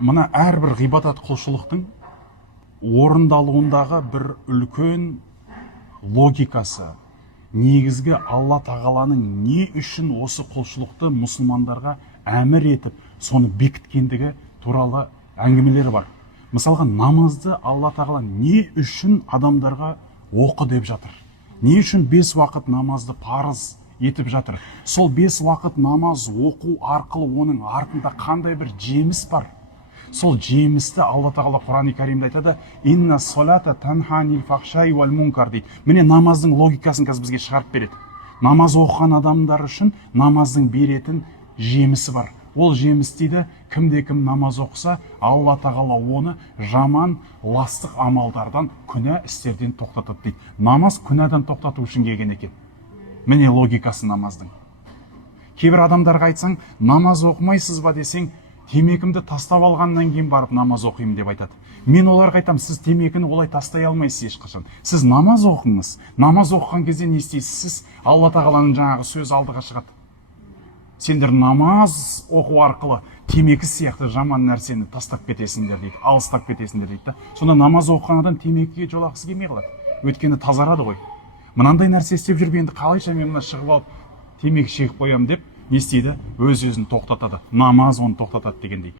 мына әрбір ғибадат құлшылықтың орындалуындағы бір үлкен логикасы, негізгі Алла тағаланың не үшін осы құлшылықты мұсылмандарға әмір етіп, соны бекіткендігі туралы әңгімелер бар. Мысалға, намазды Алла тағала не үшін адамдарға оқы деп жатыр? Не үшін 5 уақыт намазды парыз етіп жатыр? Сол 5 уақыт намаз оқу арқылы оның артында қандай бір жеміс бар? Сол жемісті Алла тағала Құран-ы Кәримде айтады: «Инна солата танханил фахшай вал мункар» дейді. Міне намаздың логикасын қазір бізге шығарып береді. Намаз оқыған адамдар үшін намаздың беретін жемісі бар. Ол жеміс дейді, кімде-кім намаз оқыса, Алла тағала оны жаман, ластық амалдардан, күнә істерден тоқтатады дейді. Намаз күнәдан тоқтату үшін келген екен. Міне логикасы намаздың. Кейбір адамдарға айтсаң, намаз оқымайсыз ба десең, темекімді тастап алғаннан кейін барып намаз оқимын деп айтады. Мен оларға айтам, сіз темекіні олай тастай алмайсыз ешқашан. Сіз намаз оқыңыз. Намаз оқыған кезде не істейсіз? Сіз Алла тағаланың жаңағы сөз алдыға шығады. Сендер намаз оқу арқылы темекі сияқты жаман нәрсені тастап кетесіңдер дейді, алыстап кетесіңдер дейді. Сонда намаз оқыған адам темекіге жолақысы келмей қалады. Өйткені тазарады ғой. Мынандай нәрсе істеп жүргенді қалайша мен мына шығып алып темекі шегіп қоямын деп не істейді? Өз-өзін тоқтатады. Намаз оны тоқтатады дегендей.